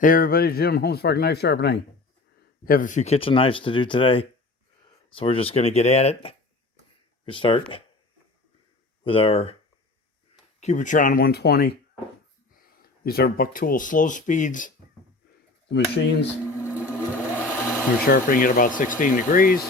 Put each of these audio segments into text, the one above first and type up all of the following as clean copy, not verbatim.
Hey everybody, Jim, Homespark Knife Sharpening. Have a few kitchen knives to do today, so we're just going to get at it. We start with our Cubitron 120. These are Bucktool slow speeds, the machines. We're sharpening at about 16 degrees.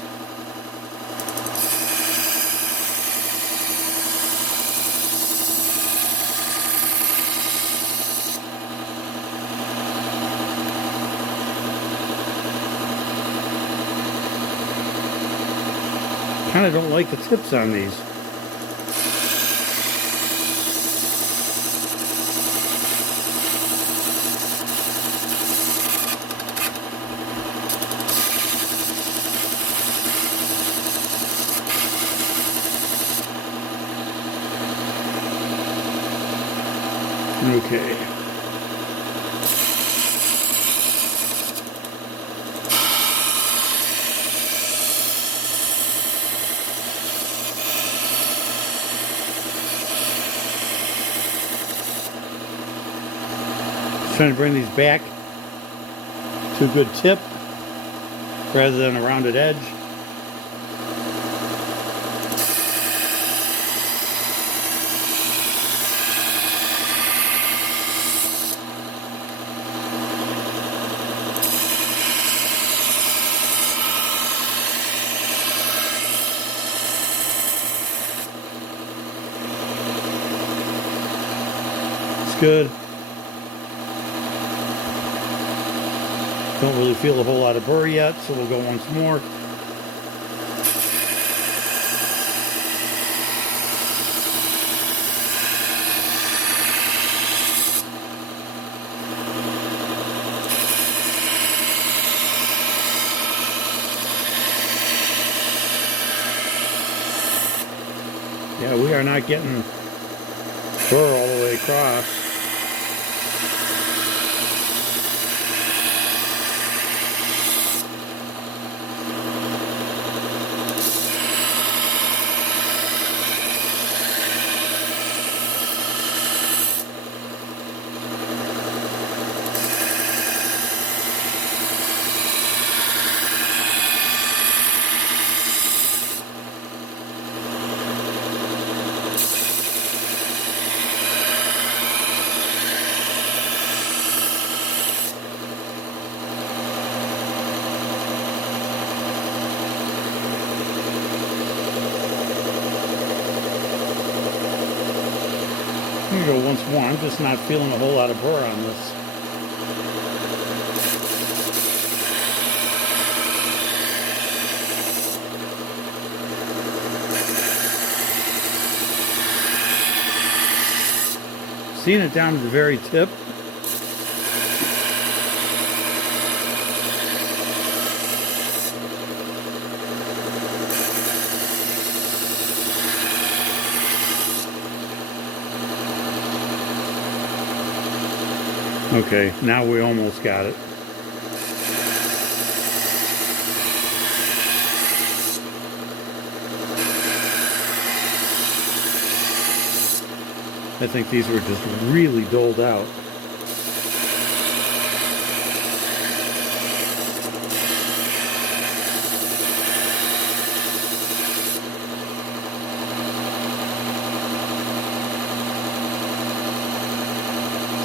Kind of don't like the tips on these. Okay. Trying to bring these back to a good tip rather than a rounded edge. It's good. Don't really feel a whole lot of burr yet, so we'll go once more. Yeah, we are not getting burr all the way across. I'm going to go once more. I'm just not feeling a whole lot of burr on this. Seeing it down to the very tip. Okay, now we almost got it. I think these were just really doled out.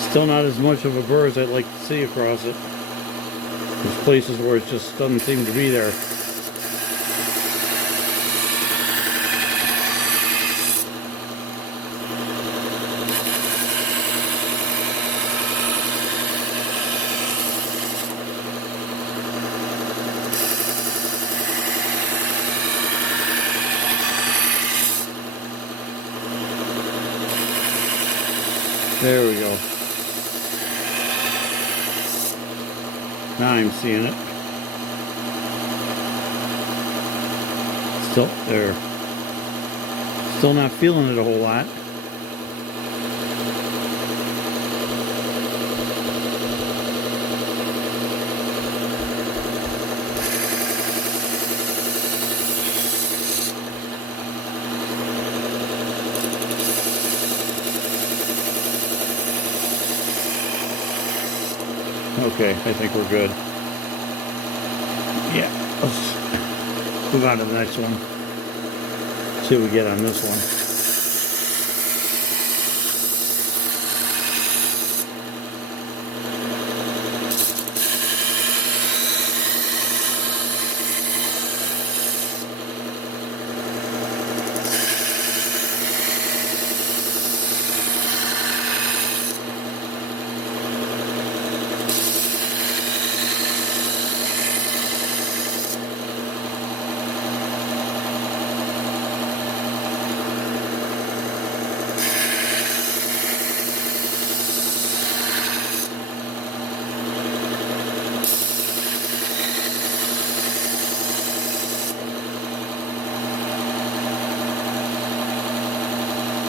Still not as much of a burr as I'd like to see across it. There's places where it just doesn't seem to be there. There we go. Now I'm seeing it. Still there. Still not feeling it a whole lot. Okay, I think we're good. Yeah, let's move on to the next one. See what we get on this one.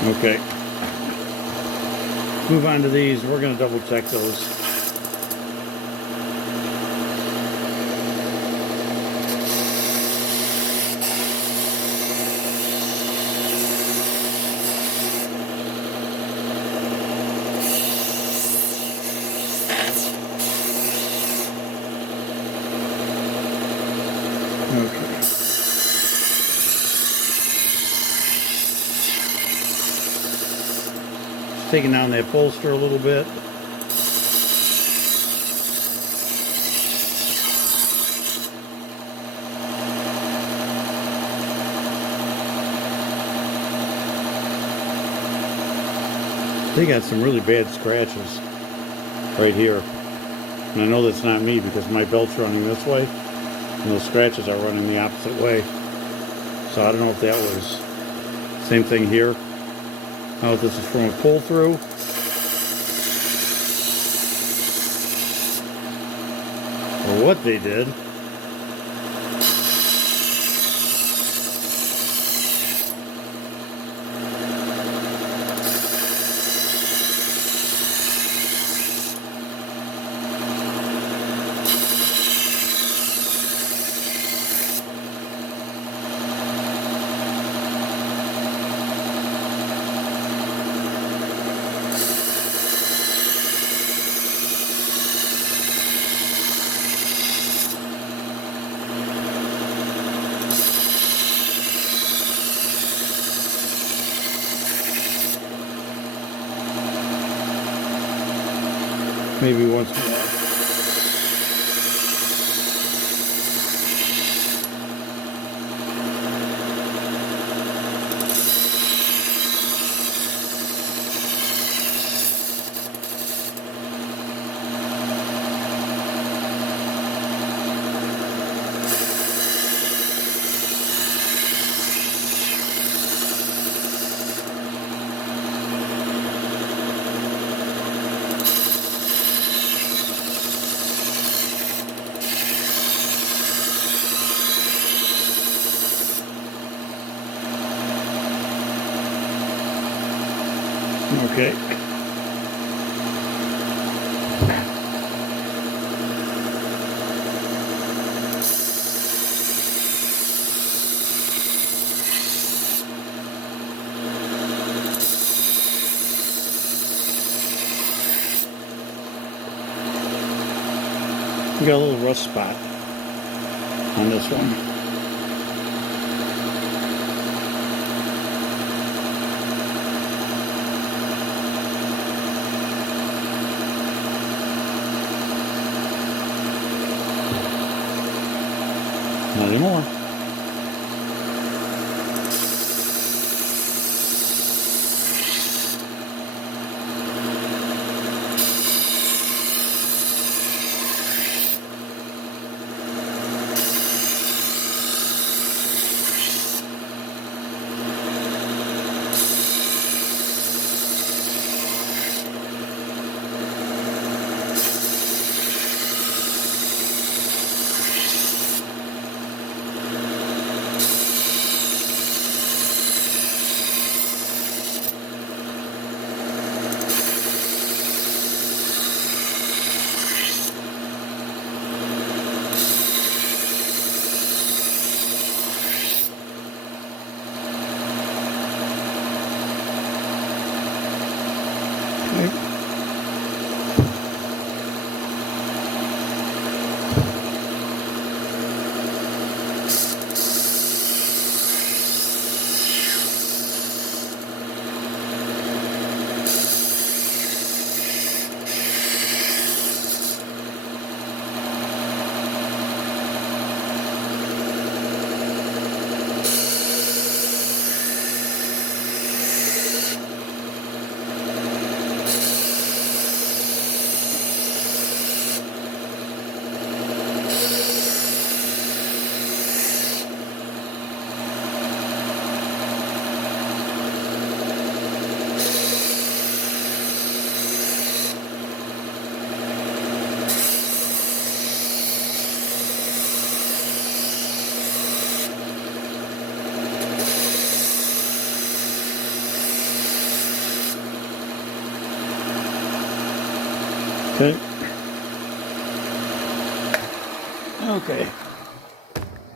Okay. Move on to these. We're going to double check those. Okay. Taking down that bolster a little bit. They got some really bad scratches right here. And I know that's not me because my belt's running this way and those scratches are running the opposite way. So I don't know if that was same thing here. I don't know if this is from a pull through or what they did. Maybe once more. Okay. We got a little rust spot on this one. Not anymore. Okay. Okay.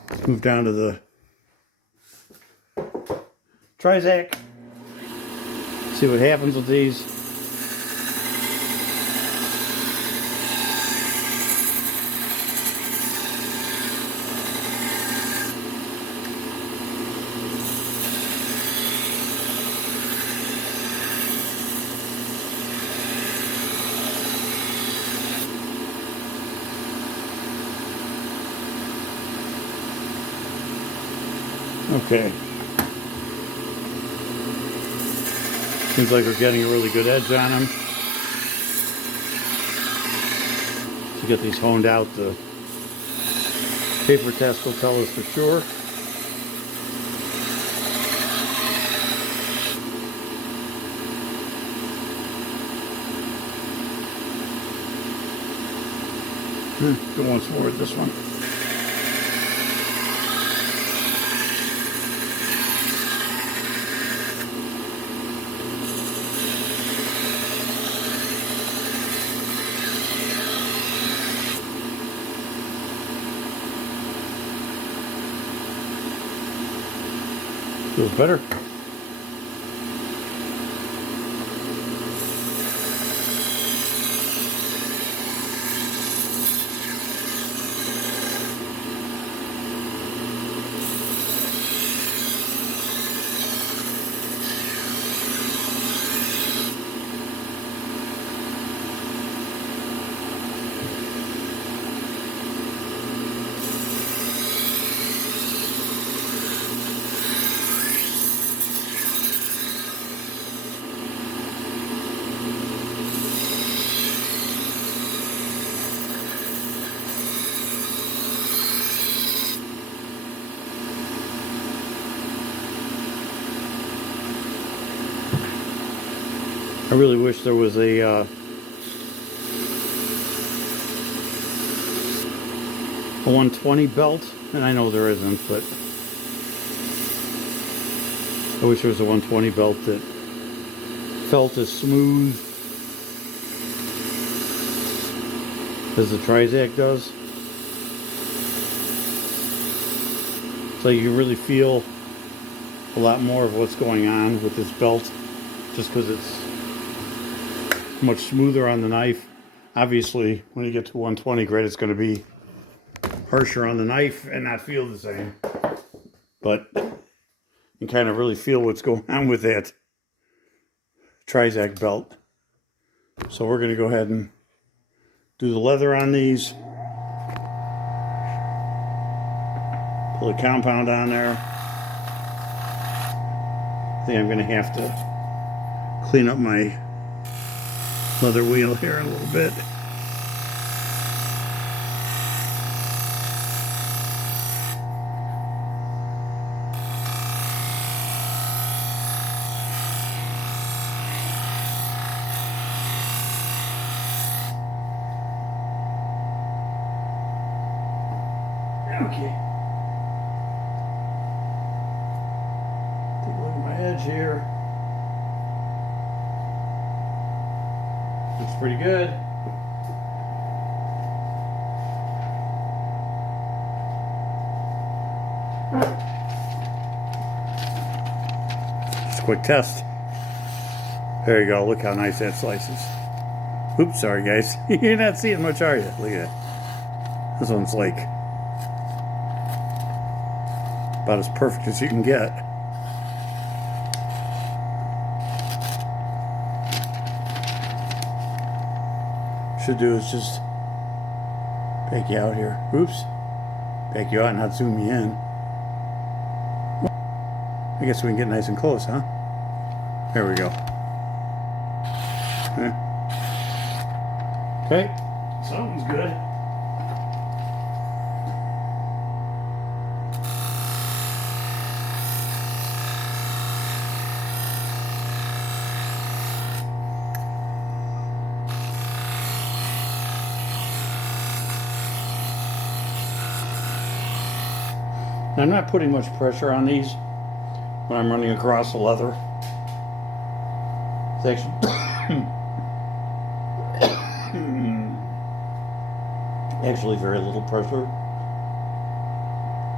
Let's move down to the Trizact. See what happens with these. Okay. Seems like we're getting a really good edge on them. To get these honed out, the paper test will tell us for sure. Go once more with this one. Feels better. I really wish there was a 120 belt, and I know there isn't, but I wish there was a 120 belt that felt as smooth as the Trizact does. So you can really feel a lot more of what's going on with this belt, just because it's much smoother on the knife. Obviously, when you get to 120 grit, it's going to be harsher on the knife and not feel the same. But you kind of really feel what's going on with that Trizact belt. So we're going to go ahead and do the leather on these. Pull the compound on there. I think I'm going to have to clean up my leather wheel here a little bit. Okay. Take a look at my edge here. Looks pretty good. Just a quick test. There you go. Look how nice that slices. Oops, sorry guys. You're not seeing much, are you? Look at that. This one's like about as perfect as you can get. Should do is just back you out here. Oops. Back you out and not zoom you in. I guess we can get nice and close, huh? There we go. Okay. Something's good. Now, I'm not putting much pressure on these when I'm running across the leather. It's actually Actually, very little pressure.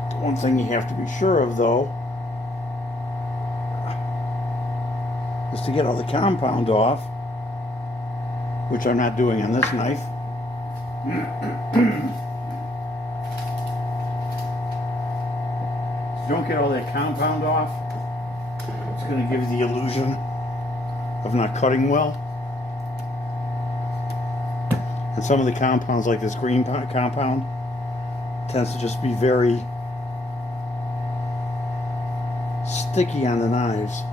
The one thing you have to be sure of, though, is to get all the compound off, which I'm not doing on this knife. If you don't get all that compound off, it's going to give you the illusion of not cutting well. And some of the compounds, like this green compound, tends to just be very sticky on the knives.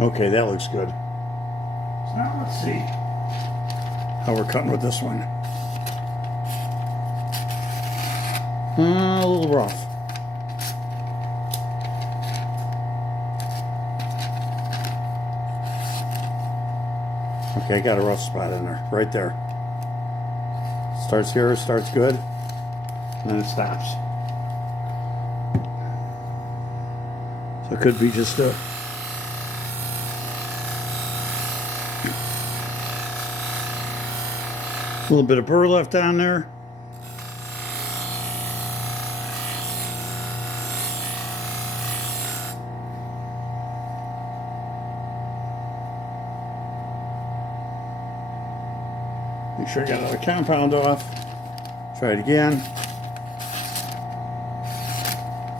Okay, that looks good. So now let's see how we're cutting with this one. A little rough. Okay, I got a rough spot in there, right there. Starts here, starts good, and then it stops. So it could be just a little bit of burr left on there. Make sure I got all the compound off. Try it again.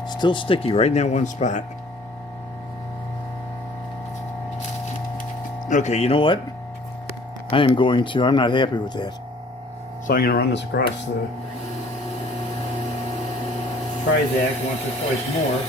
Still sticky right in that one spot. Okay, you know what? I'm not happy with that. So I'm going to run this across the Trizact once or twice more.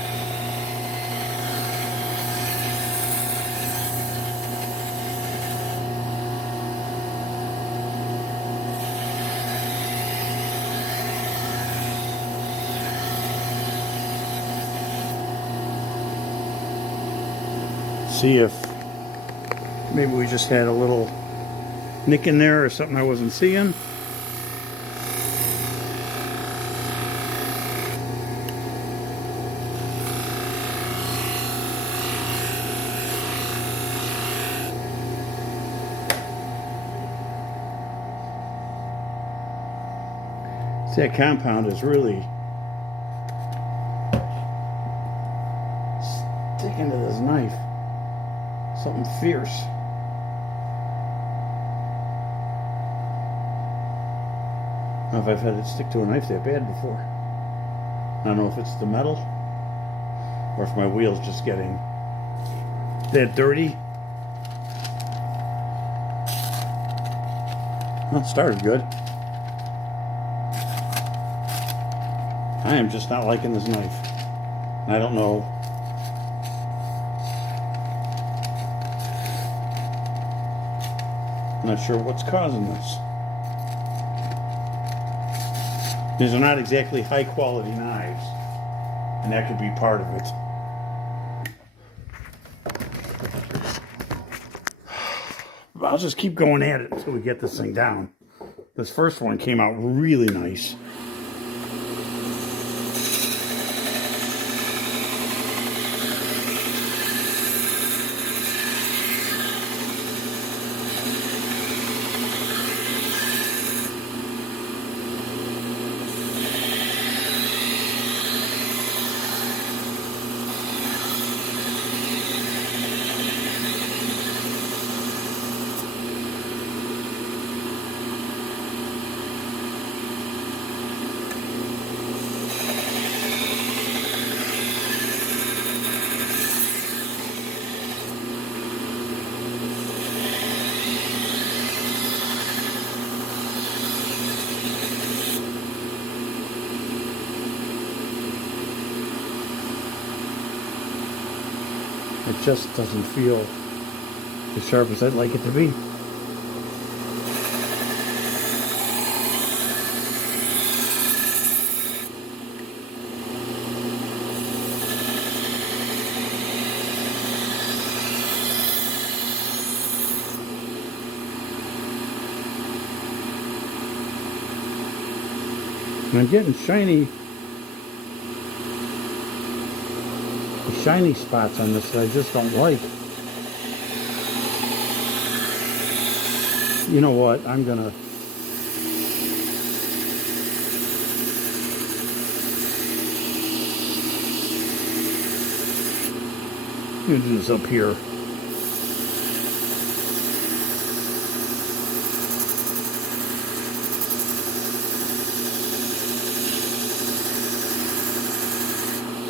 See if maybe we just had a little nick in there or something I wasn't seeing. See, that compound is really sticking to this knife. Something fierce. I don't know if I've had it stick to a knife that bad before. I don't know if it's the metal or if my wheel's just getting that dirty. Well, it started good. I am just not liking this knife. I don't know. I'm not sure what's causing this. These are not exactly high quality knives, and that could be part of it. But I'll just keep going at it until we get this thing down. This first one came out really nice. It just doesn't feel as sharp as I'd like it to be. I'm getting shiny spots on this that I just don't like. You know what? I'm gonna do this up here.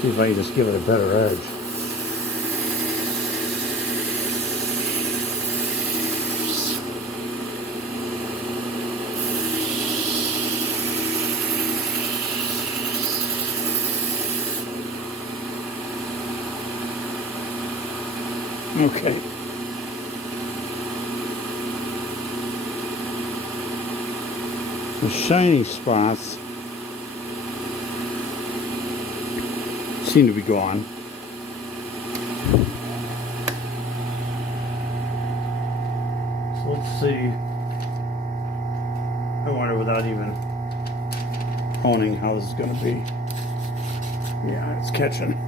See if I can just give it a better edge. Okay. The shiny spots seem to be gone. So let's see. I wonder, without even honing, how this is going to be. Yeah, it's catching.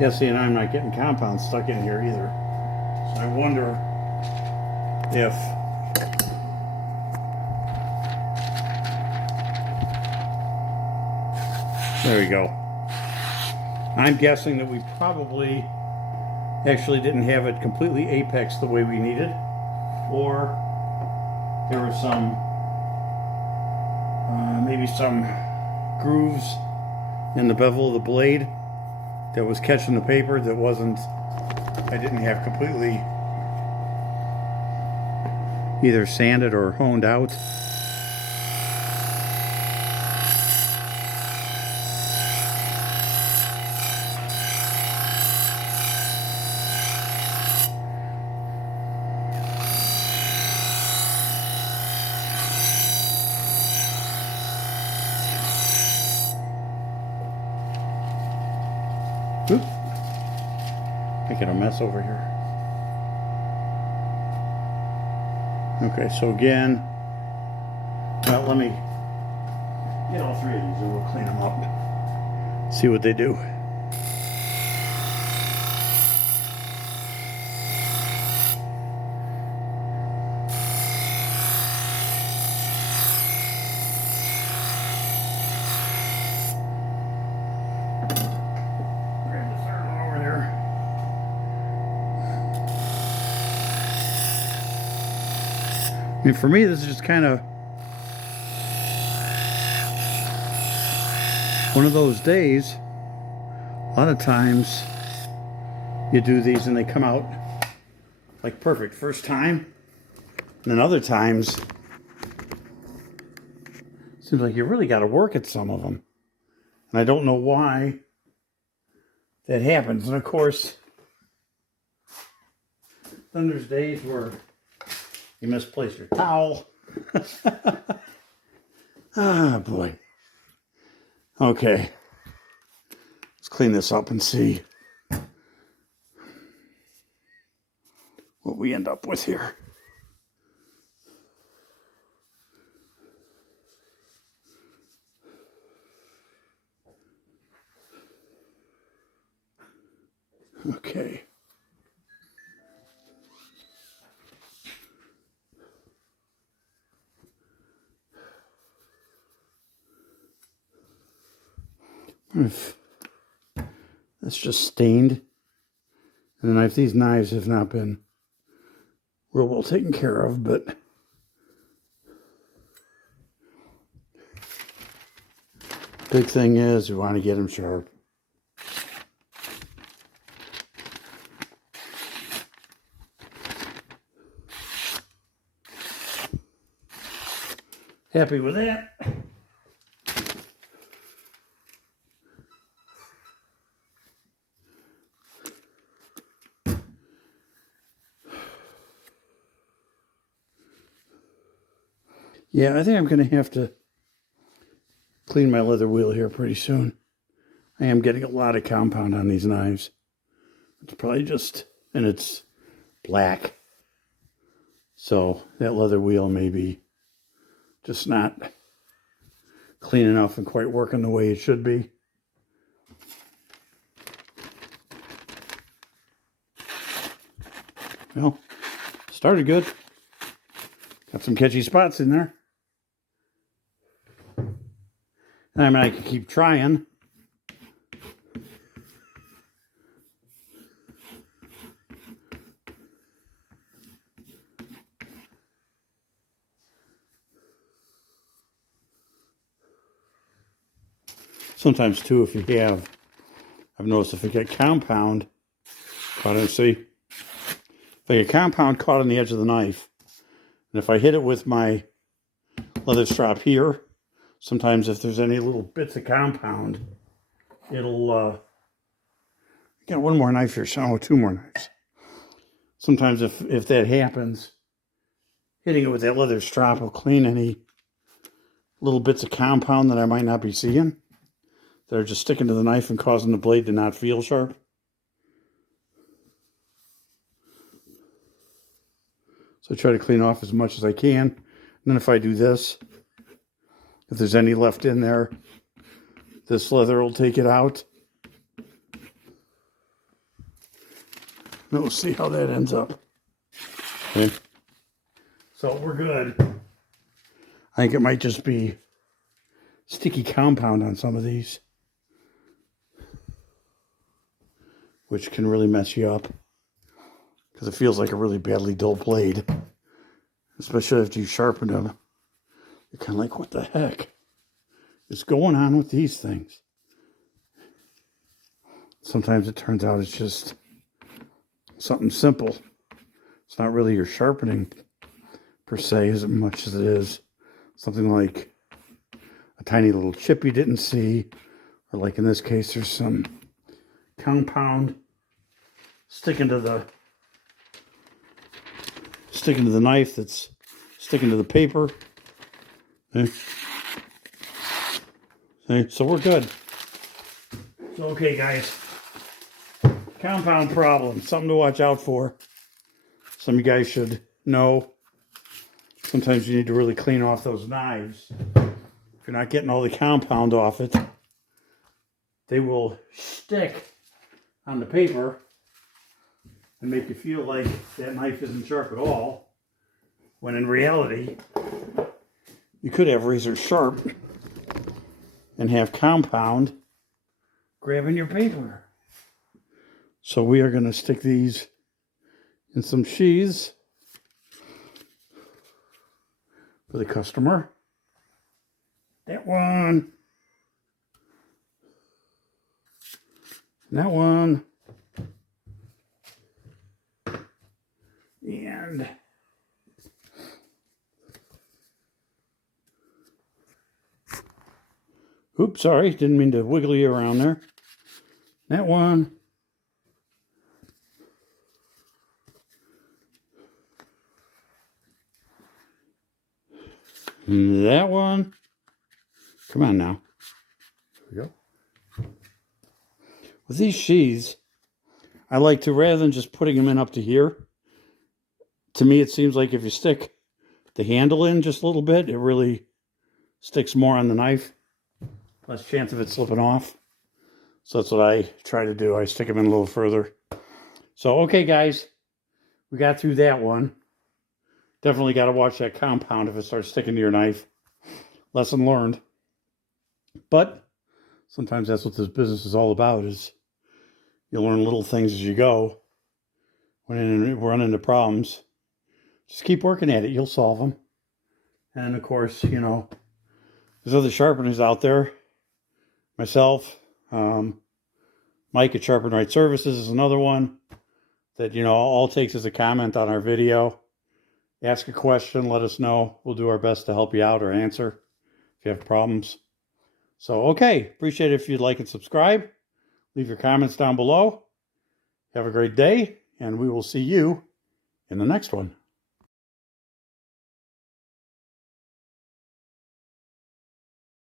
Yeah, see, and I'm not getting compound stuck in here either. So I wonder if there we go. I'm guessing that we probably actually didn't have it completely apex the way we needed, or there were some maybe some grooves in the bevel of the blade that was catching the paper that wasn't, I didn't have completely either sanded or honed out. Oops. Making a mess over here. Okay, so again, well, let me get all three of these and we'll clean them up. See what they do. I mean, for me, this is just kind of one of those days. A lot of times you do these and they come out like perfect first time, and then other times it seems like you really got to work at some of them, and I don't know why that happens. And of course, then there's days where you misplace your towel. Ah, boy. Okay. Let's clean this up and see what we end up with here. Okay. If that's just stained, and then if these knives have not been real well taken care of, but big thing is we want to get them sharp. happy with that. Yeah, I think I'm going to have to clean my leather wheel here pretty soon. I am getting a lot of compound on these knives. It's probably just, and it's black. So that leather wheel may be just not clean enough and quite working the way it should be. Well, started good. Got some catchy spots in there. I mean, I can keep trying. Sometimes too, if you have, I've noticed if you get compound caught in, see, if I get compound caught on the edge of the knife, and if I hit it with my leather strap here, sometimes if there's any little bits of compound, it'll, got one more knife here, so oh, two more knives. Sometimes if that happens, hitting it with that leather strap will clean any little bits of compound that I might not be seeing, that are just sticking to the knife and causing the blade to not feel sharp. So I try to clean off as much as I can. And then if I do this, if there's any left in there, this leather will take it out. And we'll see how that ends up. Okay. So we're good. I think it might just be sticky compound on some of these, which can really mess you up because it feels like a really badly dull blade, especially after you sharpen them. You're kind of like, what the heck is going on with these things? Sometimes it turns out it's just something simple. It's not really your sharpening per se as much as it is something like a tiny little chip you didn't see, or like in this case there's some compound sticking to the knife that's sticking to the paper. Okay. Okay, so we're good. So okay guys, compound problem, something to watch out for. Some of you guys should know sometimes you need to really clean off those knives. If you're not getting all the compound off it, they will stick on the paper and make you feel like that knife isn't sharp at all, when in reality, you could have razor sharp and have compound grabbing your paper. So we are going to stick these in some sheaths for the customer. That one. That one. And oops, sorry, didn't mean to wiggle you around there. That one. And that one. Come on now. Here we go. With these sheaths, I like to, rather than just putting them in up to here, to me it seems like if you stick the handle in just a little bit, it really sticks more on the knife. Less chance of it slipping off. So that's what I try to do. I stick them in a little further. So, okay, guys. We got through that one. Definitely got to watch that compound if it starts sticking to your knife. Lesson learned. But sometimes that's what this business is all about, is you learn little things as you go. When you run into problems, just keep working at it. You'll solve them. And, of course, you know, there's other sharpeners out there. Myself, Mike at Sharpen Right Services is another one that, you know, all it takes is a comment on our video, Ask a question, let us know. We'll do our best to help you out or answer if you have problems. So, okay, appreciate it if you'd like and subscribe. Leave your comments down below. Have a great day, and we will see you in the next one.